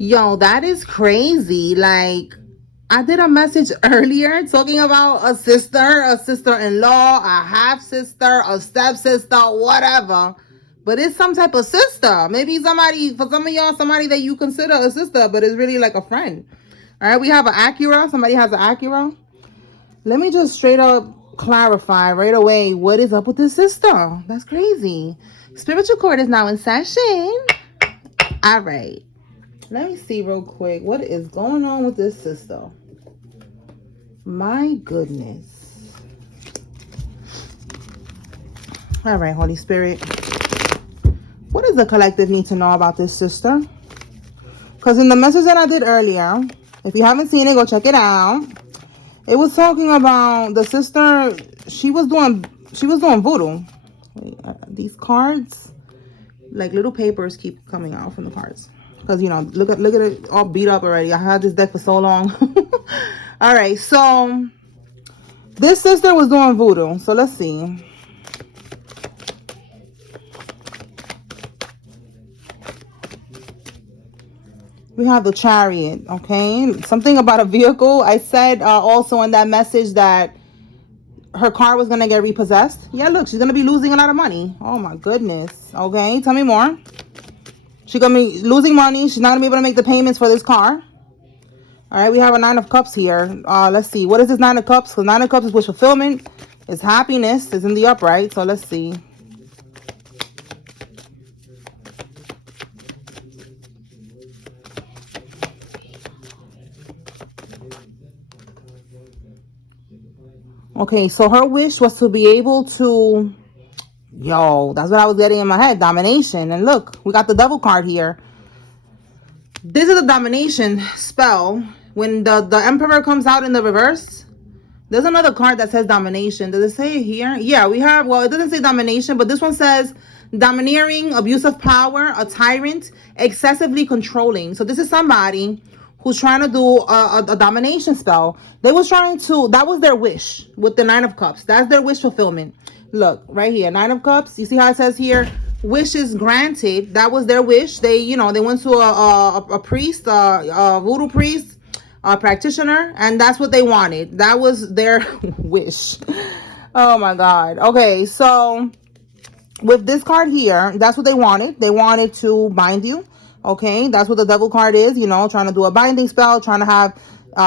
Yo, that is crazy. Like, I did a message earlier talking about a sister-in-law, a half-sister, a stepsister, whatever. But it's some type of sister. Maybe somebody, for some of y'all, somebody that you consider a sister, but it's really like a friend. All right, we have an Acura. Somebody has an Acura. Let me just straight up clarify right away what is up with this sister. That's crazy. Spiritual court is now in session. All right. Let me see real quick what is going on with this sister. My goodness. All right, Holy Spirit. What does the collective need to know about this sister? Because in the message that I did earlier, if you haven't seen it, go check it out. It was talking about the sister. She was doing voodoo. Wait, these cards, like little papers, keep coming out from the cards. Because look at it all beat up already. I had this deck for so long. All right, so this sister was doing voodoo. So let's see. We have the Chariot, okay? Something about a vehicle. I said also in that message that her car was going to get repossessed. Yeah, look, she's going to be losing a lot of money. Oh, my goodness. Okay, tell me more. She's going to be losing money. She's not going to be able to make the payments for this car. All right, we have a Nine of Cups here. Let's see. What is this Nine of Cups? Because Nine of Cups is wish fulfillment. It's happiness. It's in the upright. So let's see. Okay, so her wish was to be able to, that's what I was getting in my head, domination. And look, we got the Devil card here. This is a domination spell. When the Emperor comes out in the reverse, there's another card that says domination. Does it say it here? Yeah, we have, well, it doesn't say domination, but this one says domineering, abuse of power, a tyrant, excessively controlling. So this is somebody who's trying to do a domination spell. They was trying to, that was their wish with the Nine of Cups. That's their wish fulfillment. Look, right here, Nine of Cups. You see how it says here, wishes granted. That was their wish. They, they went to a priest, a voodoo priest, a practitioner, and that's what they wanted. That was their wish. Oh my God. Okay, so with this card here, that's what they wanted. They wanted to bind you. Okay, that's what the Devil card is, trying to do a binding spell, trying to have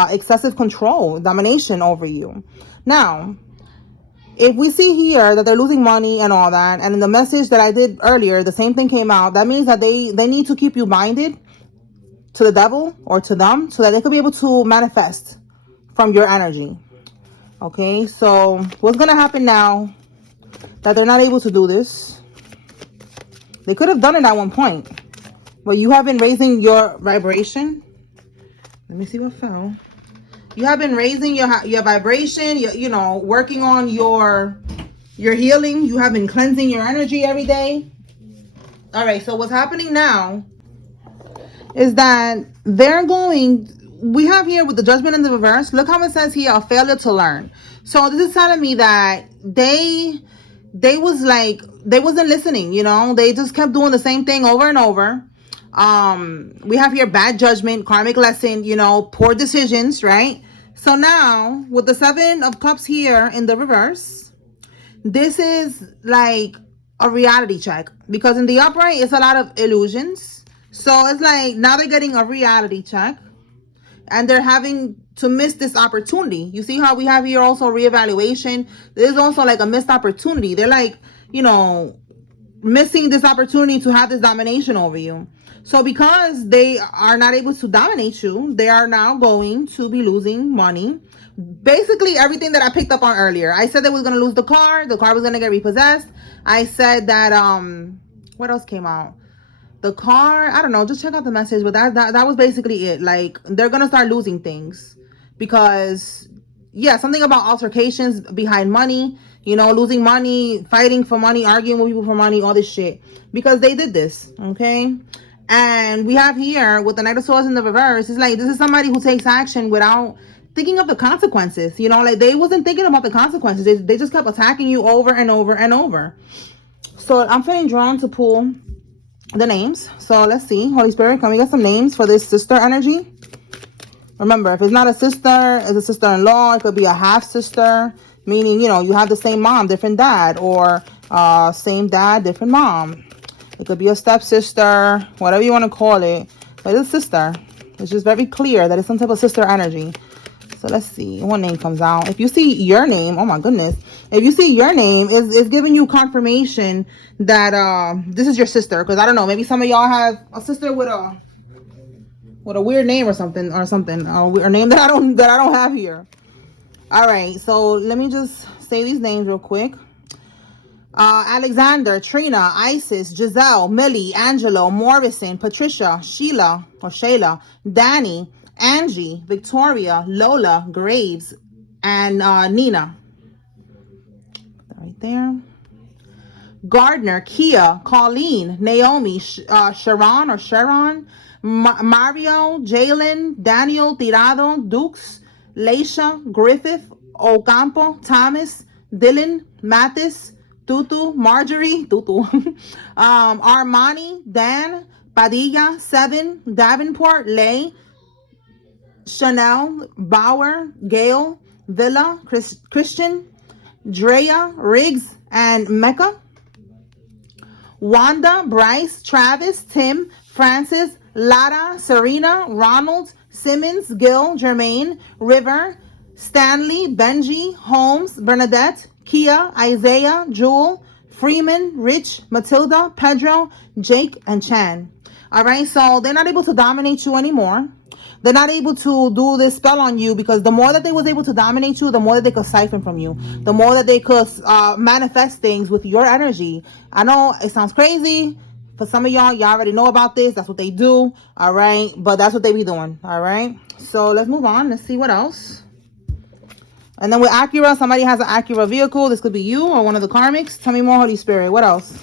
excessive control, domination over you. Now, if we see here that they're losing money and all that, and in the message that I did earlier, the same thing came out, that means that they need to keep you binded to the devil or to them so that they could be able to manifest from your energy. Okay, so what's going to happen now that they're not able to do this? They could have done it at one point. But you have been raising your vibration. Let me see what fell. You have been raising your vibration, working on your healing. You have been cleansing your energy every day. All right, so what's happening now is that we have here with the Judgment in the reverse. Look how it says here, a failure to learn. So this is telling me that they wasn't listening, they just kept doing the same thing over and over. We have here bad judgment, karmic lesson, poor decisions, right? So now with the Seven of Cups here in the reverse, this is like a reality check, because in the upright it's a lot of illusions. So it's like now they're getting a reality check and they're having to miss this opportunity. You see how we have here also reevaluation. There's also like a missed opportunity. They're like, missing this opportunity to have this domination over you. So because they are not able to dominate you, they are now going to be losing money. Basically everything that I picked up on earlier. I said they was going to lose the car was going to get repossessed. I said that what else came out? The car, I don't know, just check out the message, but that was basically it. Like, they're going to start losing things because, yeah, something about altercations behind money, losing money, fighting for money, arguing with people for money, all this shit, because they did this, okay? And we have here with the Knight of Swords in the reverse, it's like this is somebody who takes action without thinking of the consequences, like they wasn't thinking about the consequences. They just kept attacking you over and over and over. So I'm feeling drawn to pull the names. So let's see. Holy Spirit, can we get some names for this sister energy? Remember, if it's not a sister, it's a sister-in-law. It could be a half-sister, meaning, you know, you have the same mom, different dad, or same dad, different mom. It could be a stepsister, whatever you want to call it. But it's a sister. It's just very clear that it's some type of sister energy. So let's see what name comes out. If you see your name, oh my goodness. If you see your name, it's giving you confirmation that this is your sister. Because I don't know, maybe some of y'all have a sister with a weird name or something, a name that I don't have here. All right, so let me just say these names real quick. Alexander, Trina, Isis, Giselle, Millie, Angelo, Morrison, Patricia, Shayla, Danny, Angie, Victoria, Lola, Graves, and Nina. Right there. Gardner, Kia, Colleen, Naomi, Sharon, Mario, Jalen, Daniel, Tirado, Dukes, Leisha, Griffith, Ocampo, Thomas, Dylan, Mathis, Marjorie, Armani, Dan, Padilla, Seven, Davenport, Lay, Chanel, Bauer, Gail, Villa, Christian, Drea, Riggs, and Mecca. Wanda, Bryce, Travis, Tim, Francis, Lara, Serena, Ronald, Simmons, Gil, Jermaine, River, Stanley, Benji, Holmes, Bernadette, Kia, Isaiah, Jewel, Freeman, Rich, Matilda, Pedro, Jake, and Chan. All right, so they're not able to dominate you anymore. They're not able to do this spell on you because the more that they was able to dominate you, the more that they could siphon from you, the more that they could manifest things with your energy. I know it sounds crazy. For some of y'all already know about this. That's what they do. All right. But that's what they be doing. All right. So let's move on. Let's see what else. And then with Acura, somebody has an Acura vehicle. This could be you or one of the karmics. Tell me more, Holy Spirit. What else?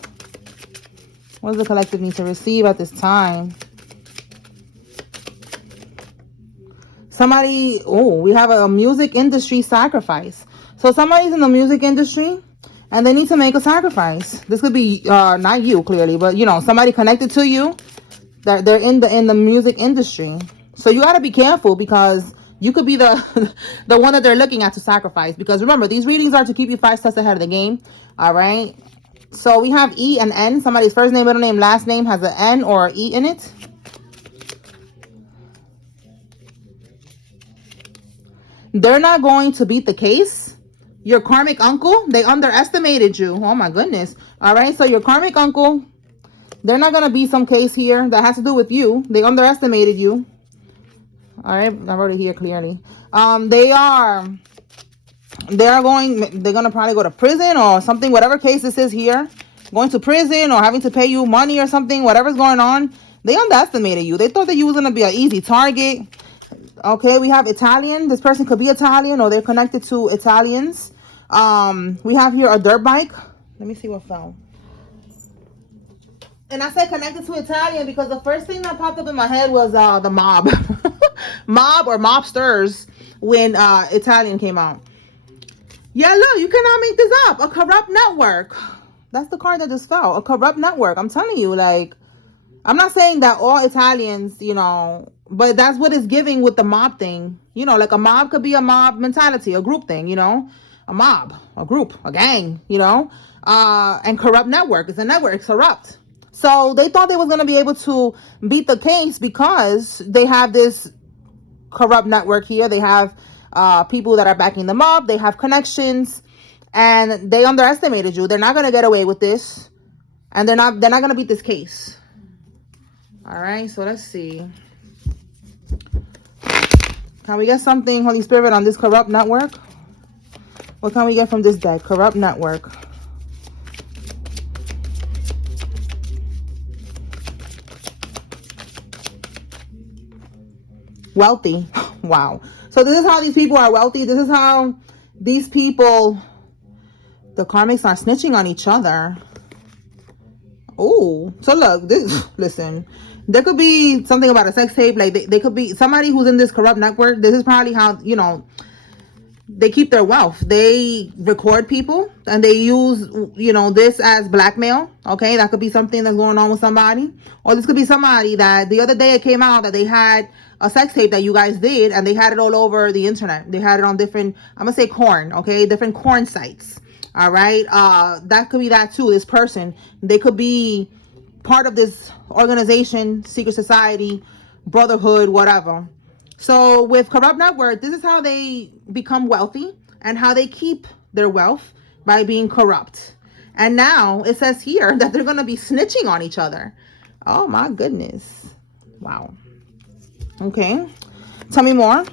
What does the collective need to receive at this time? Somebody, we have a music industry sacrifice. So somebody's in the music industry and they need to make a sacrifice. This could be not you, clearly, but you know, somebody connected to you. They're in the music industry. So you got to be careful because you could be the the one that they're looking at to sacrifice. Because remember, these readings are to keep you 5 steps ahead of the game. All right. So we have E and N. Somebody's first name, middle name, last name has an N or E in it. They're not going to beat the case. Your karmic uncle, they underestimated you. Oh my goodness. All right. So your karmic uncle, they're not going to beat some case here that has to do with you. They underestimated you. All right. I wrote it here clearly. They're going to probably go to prison or something, whatever case this is here, going to prison or having to pay you money or something, whatever's going on. They underestimated you. They thought that you was going to be an easy target. Okay, we have Italian. This person could be Italian or they're connected to Italians. We have here a dirt bike. Let me see what fell. And I said connected to Italian because the first thing that popped up in my head was the mob. Mob or mobsters when Italian came out. Yeah, look, you cannot make this up. A corrupt network. That's the card that just fell. A corrupt network. I'm telling you, like, I'm not saying that all Italians, you know, but that's what it's giving with the mob thing. You know, like a mob could be a mob mentality, a group thing, you know, a mob, a group, a gang, you know, and corrupt network. It's a network, it's corrupt. So they thought they was going to be able to beat the case because they have this corrupt network here. They have people that are backing them up. They have connections and they underestimated you. They're not going to get away with this and they're not going to beat this case. All right, so let's see. Can we get something, Holy Spirit, on this corrupt network? What can we get from this deck? Corrupt network. Wealthy. Wow. So this is how these people are wealthy. This is how these people, the karmics, are snitching on each other. Oh, so look, listen, there could be something about a sex tape. Like they could be somebody who's in this corrupt network. This is probably how, you know, they keep their wealth. They record people and they use, you know, this as blackmail. Okay, that could be something that's going on with somebody, or this could be somebody that the other day it came out that they had a sex tape that you guys did, and they had it all over the internet. They had it on different, I'm gonna say corn, okay, different corn sites. All right, that could be that too. This person, they could be part of this organization, secret society, brotherhood, whatever. So with corrupt network, this is how they become wealthy and how they keep their wealth, by being corrupt. And now it says here that they're going to be snitching on each other. Oh my goodness. Wow. Okay. Tell me more.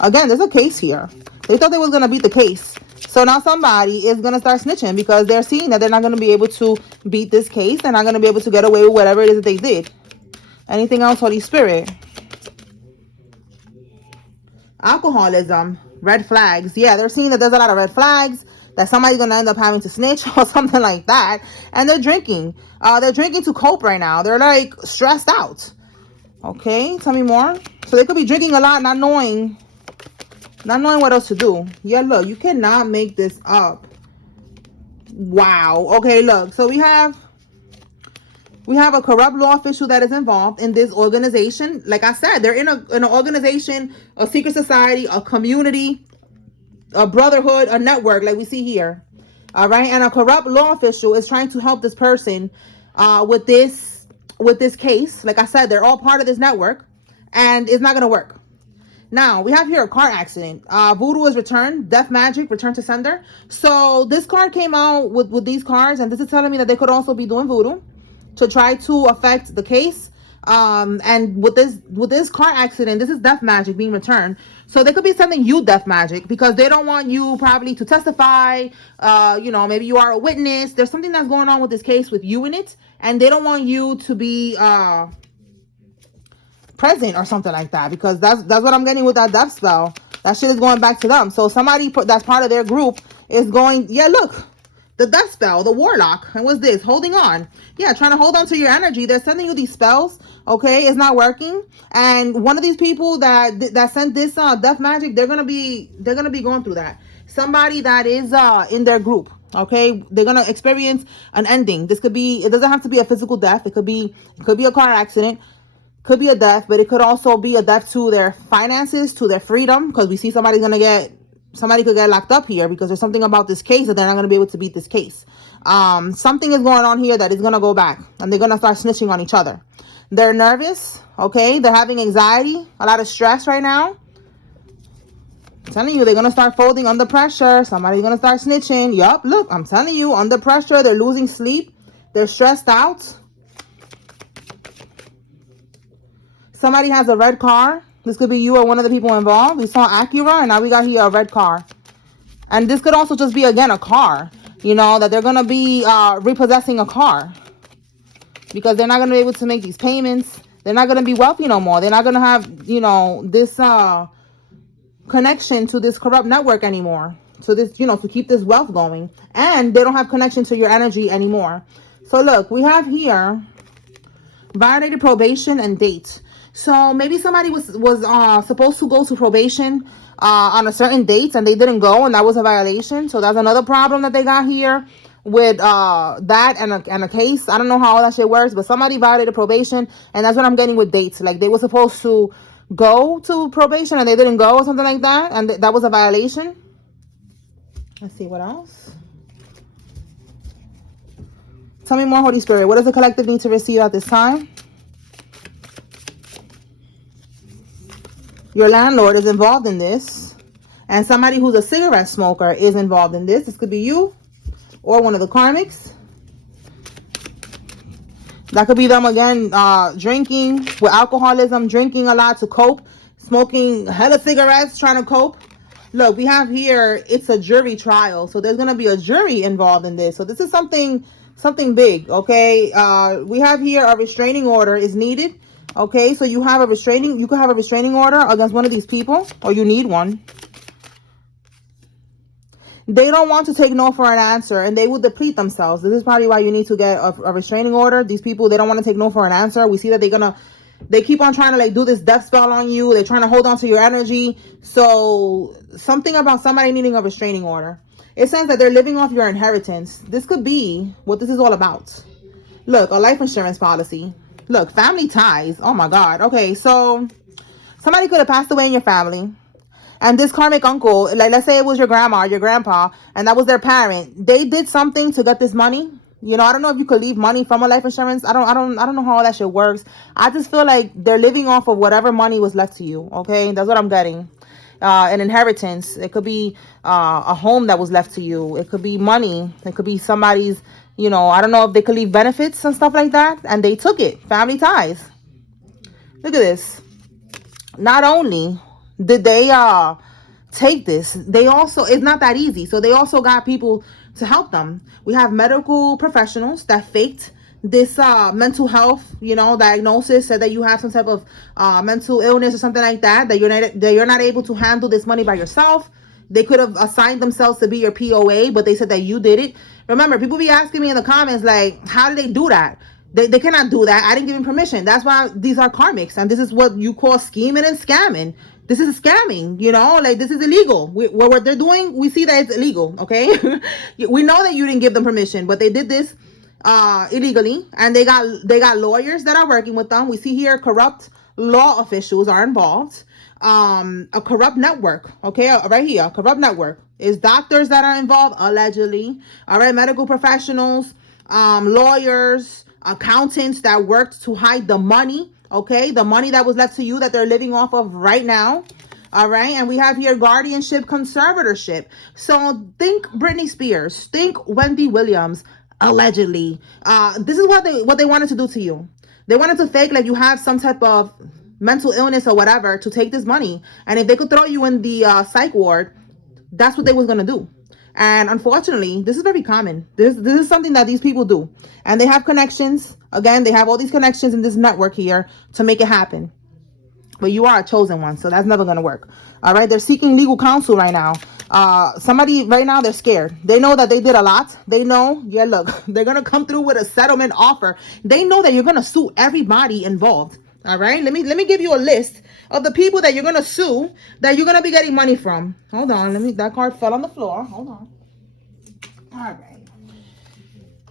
Again, there's a case here. They thought they was going to beat the case. So now somebody is going to start snitching because they're seeing that they're not going to be able to beat this case. They're not going to be able to get away with whatever it is that they did. Anything else, Holy Spirit? Alcoholism, red flags. Yeah, they're seeing that there's a lot of red flags, that somebody's gonna end up having to snitch or something like that. And they're drinking. They're drinking to cope right now. They're like stressed out. Okay, tell me more. So they could be drinking a lot, not knowing what else to do. Yeah, look, you cannot make this up. Wow. Okay, look. So we have a corrupt law official that is involved in this organization. Like I said, they're in an organization, a secret society, a community, a brotherhood, a network, like we see here. All right, and a corrupt law official is trying to help this person with this case. Like I said, they're all part of this network, and it's not going to work. Now, we have here a car accident. Voodoo is returned. Death magic, return to sender. So this card came out with these cards, and this is telling me that they could also be doing voodoo to try to affect the case. And with this car accident, this is death magic being returned. So they could be sending you death magic because they don't want you probably to testify. You know, maybe you are a witness. There's something that's going on with this case with you in it, and they don't want you to be present or something like that, because that's what I'm getting with that death spell. That shit is going back to them. So somebody that's part of their group is going, yeah, look, the death spell, the warlock. And what's this? Holding on. Yeah, trying to hold on to your energy. They're sending you these spells. Okay, it's not working. And one of these people that sent this death magic, they're gonna be going through that. Somebody that is in their group. Okay, they're gonna experience an ending. This could be. It doesn't have to be a physical death. It could be a car accident. Could be a death, but it could also be a death to their finances, to their freedom. Because we see somebody could get locked up here because there's something about this case that they're not going to be able to beat this case. Something is going on here that is going to go back, and they're going to start snitching on each other. They're nervous, okay? They're having anxiety, a lot of stress right now. I'm telling you, they're going to start folding under pressure. Somebody's going to start snitching. Yup, look, I'm telling you, under pressure, they're losing sleep. They're stressed out. Somebody has a red car. This could be you or one of the people involved. We saw Acura, and now we got here a red car. And this could also just be, again, a car. You know, that they're going to be repossessing a car. Because they're not going to be able to make these payments. They're not going to be wealthy no more. They're not going to have, you know, this connection to this corrupt network anymore. So this, you know, to keep this wealth going. And they don't have connection to your energy anymore. So look, we have here violated probation and date. So maybe somebody was supposed to go to probation on a certain date, and they didn't go, and that was a violation. So that's another problem that they got here with that and a case. I don't know how all that shit works, but somebody violated probation, and that's what I'm getting with dates. Like they were supposed to go to probation and they didn't go or something like that, and that was a violation. Let's see what else. Tell me more, Holy Spirit. What does the collective need to receive at this time? Your landlord is involved in this. And somebody who's a cigarette smoker is involved in this. This could be you or one of the karmics. That could be them again, drinking with alcoholism, drinking a lot to cope, smoking hella cigarettes, trying to cope. Look, we have here, it's a jury trial. So there's going to be a jury involved in this. So this is something big, okay? We have here a restraining order is needed. Okay, so you could have a restraining order against one of these people, or you need one. They don't want to take no for an answer, and they will deplete themselves. This is probably why you need to get a restraining order. These people, they don't want to take no for an answer. We see that they're gonna They keep on trying to like do this death spell on you. They're trying to hold on to your energy. So something about somebody needing a restraining order. It says that they're living off your inheritance. This could be what this is all about. Look, a life insurance policy. Look, family ties. Oh my God. Okay, so somebody could have passed away in your family. And this karmic uncle, like let's say it was your grandma, your grandpa, and that was their parent. They did something to get this money. You know, I don't know if you could leave money from a life insurance. I don't know how all that shit works. I just feel like they're living off of whatever money was left to you. Okay, that's what I'm getting. An inheritance. It could be a home that was left to you. It could be money. It could be somebody's. You know, I don't know if they could leave benefits and stuff like that, and they took it. Family ties. Look at this. Not only did they take this, they also, it's not that easy, so they also got people to help them. We have medical professionals that faked this mental health, you know, diagnosis, said that you have some type of mental illness or something like that, that you're not able to handle this money by yourself. They could have assigned themselves to be your POA, but they said that you did it. Remember, people be asking me in the comments, like, how did they do that? They cannot do that. I didn't give them permission. That's why these are karmics. And this is what you call scheming and scamming. This is scamming, you know, like this is illegal. What they're doing, we see that it's illegal, okay? We know that you didn't give them permission, but they did this illegally. And they got lawyers that are working with them. We see here corrupt law officials are involved. A corrupt network, okay, right here, a corrupt network. Is doctors that are involved, allegedly. All right, medical professionals, lawyers, accountants that worked to hide the money, okay, the money that was left to you that they're living off of right now. All right, and we have here guardianship, conservatorship. So think Britney Spears, think Wendy Williams, allegedly. This is what they wanted to do to you. They wanted to fake like you have some type of mental illness or whatever to take this money, and if they could throw you in the psych ward, that's what they was gonna do. And unfortunately, this is very common. This is something that these people do, and they have connections. Again, they have all these connections in this network here to make it happen. But you are a chosen one, so that's never gonna work. All right, they're seeking legal counsel right now. Somebody right now, they're scared. They know that they did a lot. They know, yeah, look, they're gonna come through with a settlement offer. They know that you're gonna sue everybody involved. All right, let me give you a list of the people that you're gonna sue, that you're gonna be getting money from. Hold on, that card fell on the floor. Hold on. All right.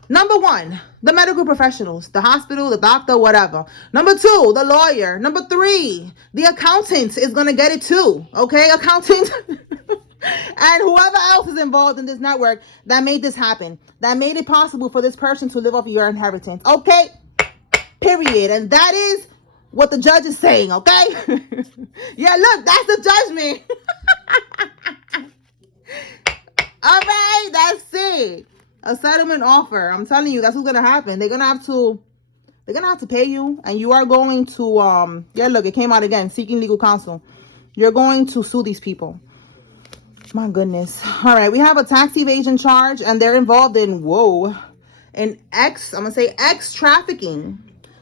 Number 1, the medical professionals, the hospital, the doctor, whatever. Number 2, the lawyer. Number 3, the accountant is gonna get it too. Okay, accountant. And whoever else is involved in this network that made this happen, that made it possible for this person to live off your inheritance. Okay, period. And that is what the judge is saying, okay? Yeah, look, that's the judgment. All right, that's it. A settlement offer. I'm telling you, that's what's gonna happen. They're gonna have to pay you, and you are going to yeah, look, it came out again, seeking legal counsel. You're going to sue these people. My goodness. All right, we have a tax evasion charge, and they're involved in X trafficking.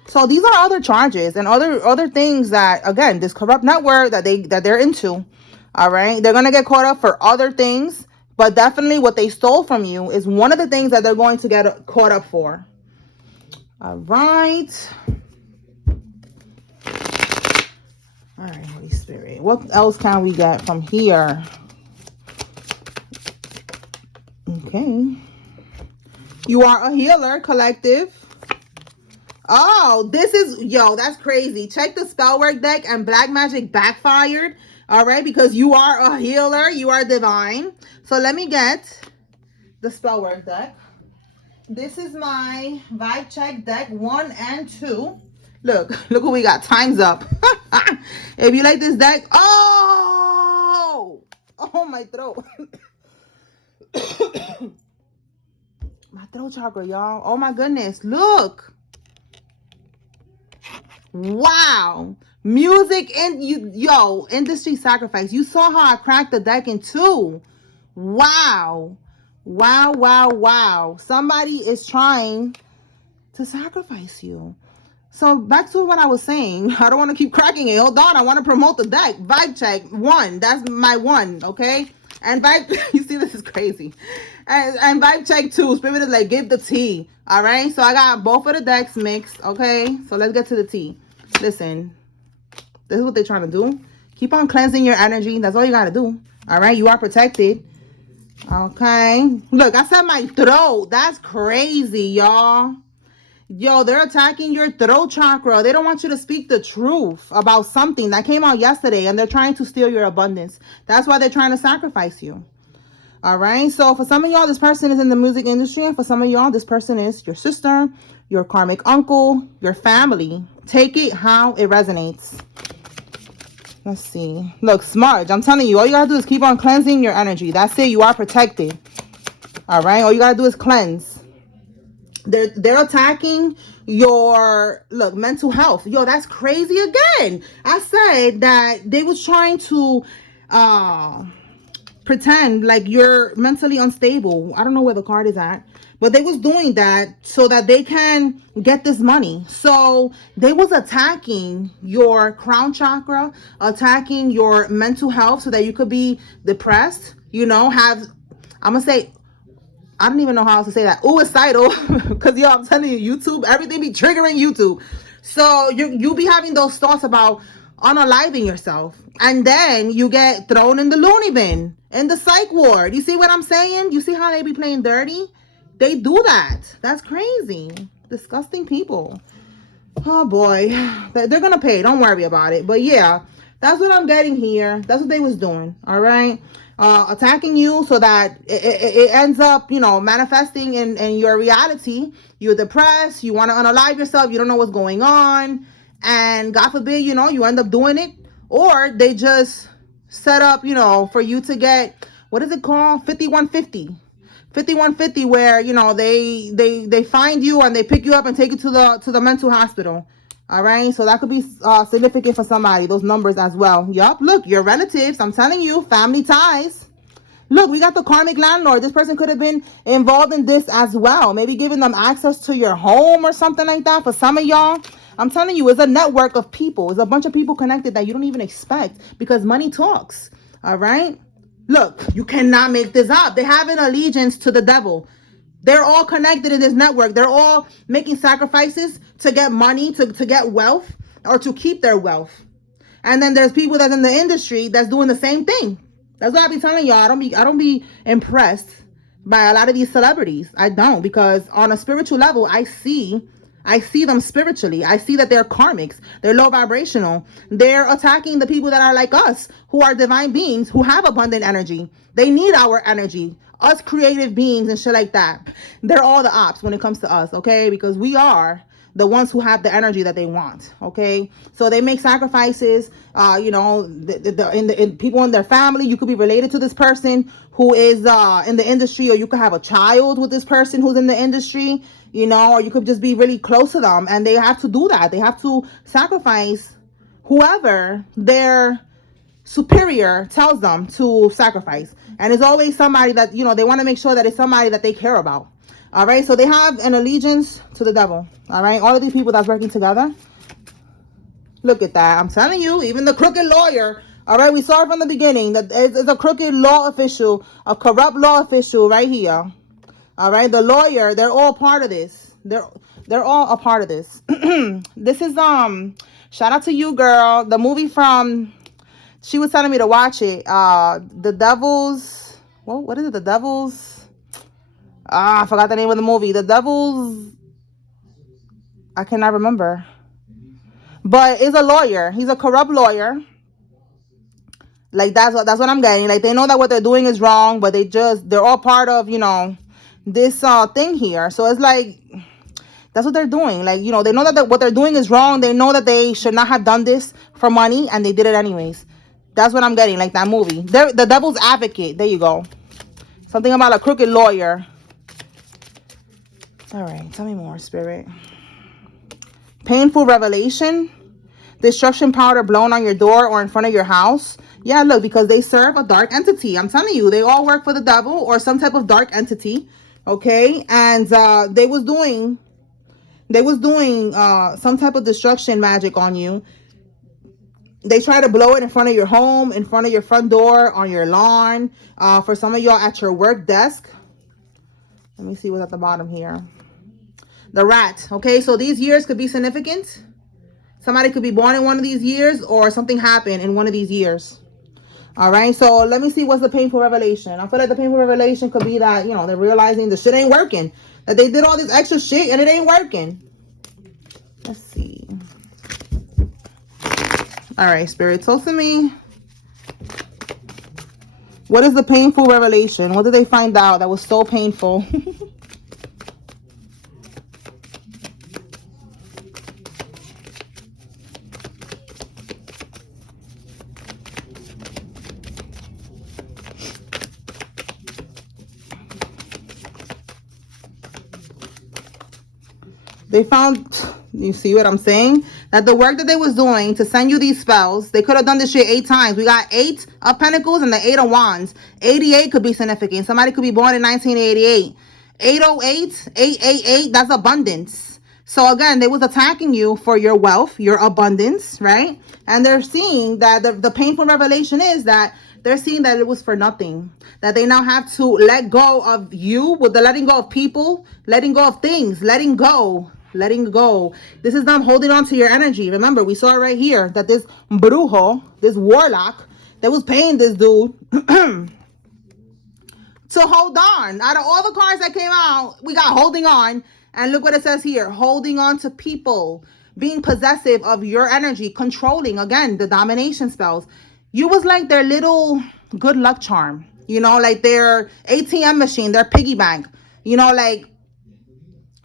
So these are other charges and other things that, again, this corrupt network that they're into. All right, they're gonna get caught up for other things, but definitely what they stole from you is one of the things that they're going to get caught up for. All right. All right, Holy Spirit. What else can we get from here? Okay. You are a healer, collective. Oh, that's crazy. Check the spell work deck, and black magic backfired. All right, because you are a healer, you are divine. So let me get the spell work deck. This is my vibe check deck 1 and 2. Look what we got. Time's up. If you like this deck, oh, my throat. My throat chakra, y'all. Oh my goodness, look. Wow. Music and industry sacrifice. You saw how I cracked the deck in 2. Wow. Wow. Somebody is trying to sacrifice you. So back to what I was saying. I don't want to keep cracking it. Hold on. I want to promote the deck. Vibe check 1. That's my 1. Okay. And vibe, you see, this is crazy. And vibe check 2. Spirit is like, give the tea. All right. So I got both of the decks mixed. Okay. So let's get to the tea. Listen, this is what they're trying to do. Keep on cleansing your energy. That's all you got to do. All right? You are protected. Okay. Look, I said my throat. That's crazy, y'all. Yo, they're attacking your throat chakra. They don't want you to speak the truth about something that came out yesterday, and they're trying to steal your abundance. That's why they're trying to sacrifice you. All right. So for some of y'all, this person is in the music industry, and for some of y'all, this person is your sister, your karmic uncle, your family. Take it how it resonates. Let's see. Look, smudge. I'm telling you, all you gotta do is keep on cleansing your energy. That's it. You are protected. All right. All you gotta do is cleanse. They're attacking your mental health. Yo, that's crazy again. I said that they was trying to pretend like you're mentally unstable. I don't know where the card is at, but they was doing that so that they can get this money. So they was attacking your crown chakra, attacking your mental health so that you could be depressed, I'm gonna say, I don't even know how else to say that. Suicidal. Because, yo, I'm telling you, YouTube, everything be triggering YouTube. So you be having those thoughts about unaliving yourself. And then you get thrown in the loony bin, in the psych ward. You see what I'm saying? You see how they be playing dirty? They do that. That's crazy. Disgusting people. Oh, boy. They're going to pay. Don't worry about it. But, yeah, that's what I'm getting here. That's what they was doing. All right? Attacking you so that it ends up, manifesting in your reality. You're depressed. You want to unalive yourself. You don't know what's going on. And God forbid, you end up doing it. Or they just set up, for you to get, what is it called? 5150. 5150, where, they find you and they pick you up and take you to the mental hospital. All right, so that could be significant for somebody, those numbers as well. Yup, look, your relatives, I'm telling you, family ties. Look, we got the karmic landlord. This person could have been involved in this as well. Maybe giving them access to your home or something like that. For some of y'all, I'm telling you, it's a network of people. It's a bunch of people connected that you don't even expect because money talks. All right, look, you cannot make this up. They have an allegiance to the devil. They're all connected in this network. They're all making sacrifices to get money, to get wealth, or to keep their wealth. And then there's people that's in the industry that's doing the same thing. That's what I be telling y'all. I don't be impressed by a lot of these celebrities. I don't, because on a spiritual level, I see them spiritually. I see that they're karmics. They're low vibrational. They're attacking the people that are like us, who are divine beings, who have abundant energy. They need our energy. Us creative beings and shit like that. They're all the ops when it comes to us, okay? Because we are the ones who have the energy that they want, okay? So they make sacrifices, in people in their family. You could be related to this person who is in the industry, or you could have a child with this person who's in the industry, or you could just be really close to them, and they have to do that. They have to sacrifice whoever their superior tells them to sacrifice. And it's always somebody that, they want to make sure that it's somebody that they care about. All right, so they have an allegiance to the devil. All right, all of these people that's working together. Look at that. I'm telling you, even the crooked lawyer. All right, we saw it from the beginning that it's a crooked law official, a corrupt law official right here. All right, the lawyer, they're all part of this. They're all a part of this. This is shout out to you, girl. The movie from, she was telling me to watch it. The Devil's, well, what is it? The Devil's, I forgot the name of the movie. The Devil's, I cannot remember. But it's a lawyer. He's a corrupt lawyer. Like, that's what I'm getting. Like, they know that what they're doing is wrong, but they're all part of, this thing here. So it's like, that's what they're doing. Like, they know that what they're doing is wrong. They know that they should not have done this for money, and they did it anyways. That's what I'm getting, like that movie. The Devil's Advocate. There you go. Something about a crooked lawyer. All right, tell me more, Spirit. Painful revelation. Destruction powder blown on your door or in front of your house. Yeah, look, because they serve a dark entity. I'm telling you, they all work for the devil or some type of dark entity. Okay, and they was doing some type of destruction magic on you. They try to blow it in front of your home, in front of your front door, on your lawn. For some of y'all at your work desk. Let me see what's at the bottom here. The rat. Okay, so these years could be significant. Somebody could be born in one of these years, or something happened in one of these years. All right, so let me see what's the painful revelation. I feel like the painful revelation could be that, you know, they're realizing the shit ain't working. That they did all this extra shit and it ain't working. Let's see. All right, Spirit, talk to me. What is the painful revelation? What did they find out that was so painful? They found, you see what I'm saying? That the work that they was doing to send you these spells, they could have done this shit 8 times. We got 8 of Pentacles and the 8 of Wands. 88 could be significant. Somebody could be born in 1988. 808, 888, that's abundance. So again, they was attacking you for your wealth, your abundance, right? And they're seeing that the painful revelation is that they're seeing that it was for nothing. That they now have to let go of you, with the letting go of people, letting go of things, letting go. This is them holding on to your energy. Remember, we saw right here that this brujo, this warlock, that was paying this dude to hold on. Out of all the cards that came out, we got holding on. And look what it says here. Holding on to people. Being possessive of your energy. Controlling. Again, the domination spells. You was like their little good luck charm. You know, like their ATM machine, their piggy bank. You know, like,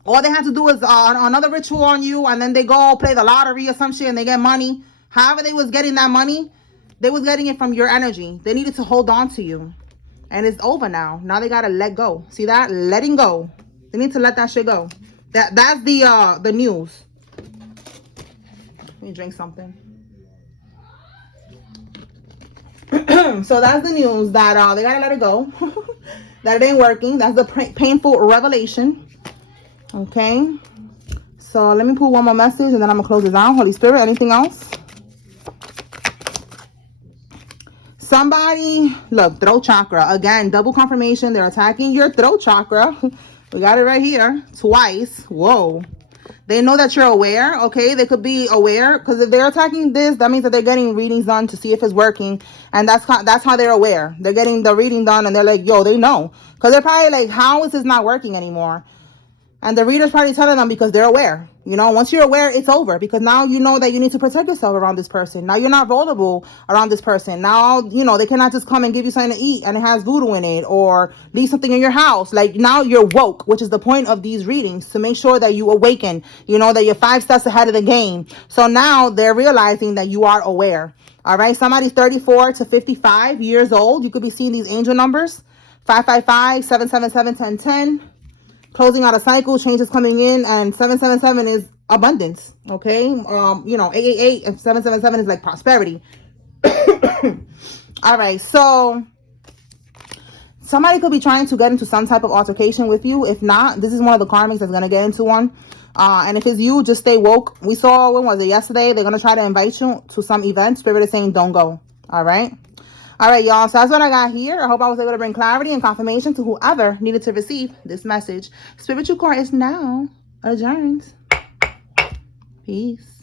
all they have to do is another ritual on you, and then they go play the lottery or some shit and they get money. However they was getting that money, they was getting it from your energy. They needed to hold on to you. And it's over now. Now they gotta let go. See that? Letting go. They need to let that shit go. That's the news. Let me drink something. So that's the news, that they gotta let it go. That it ain't working. That's the painful revelation. Okay, so let me pull one more message and then I'm gonna close it down. Holy Spirit, anything else? Somebody, look, throat chakra. Again, double confirmation. They're attacking your throat chakra. We got it right here. Twice. Whoa. They know that you're aware, okay? They could be aware, because if they're attacking this, that means that they're getting readings done to see if it's working. And that's how they're aware. They're getting the reading done and they're like, yo, they know. Because they're probably like, how is this not working anymore? And the reader's probably telling them because they're aware. You know, once you're aware, it's over. Because now you know that you need to protect yourself around this person. Now you're not vulnerable around this person. Now, you know, they cannot just come and give you something to eat and it has voodoo in it, or leave something in your house. Like, now you're woke, which is the point of these readings, to make sure that you awaken, you know, that you're 5 steps ahead of the game. So now they're realizing that you are aware. All right. Somebody's 34 to 55 years old. You could be seeing these angel numbers: 555, 777, 1010. Closing out a cycle, changes coming in, and 777 is abundance. Okay, you know, 888 and 777 is like prosperity. All right, so somebody could be trying to get into some type of altercation with you. If not, this is one of the karmics that's gonna get into one. And if it's you, just stay woke. We saw, when was it, yesterday? They're gonna try to invite you to some event. Spirit is saying don't go. All right. All right, y'all. So that's what I got here. I hope I was able to bring clarity and confirmation to whoever needed to receive this message. Spiritual court is now adjourned. Peace.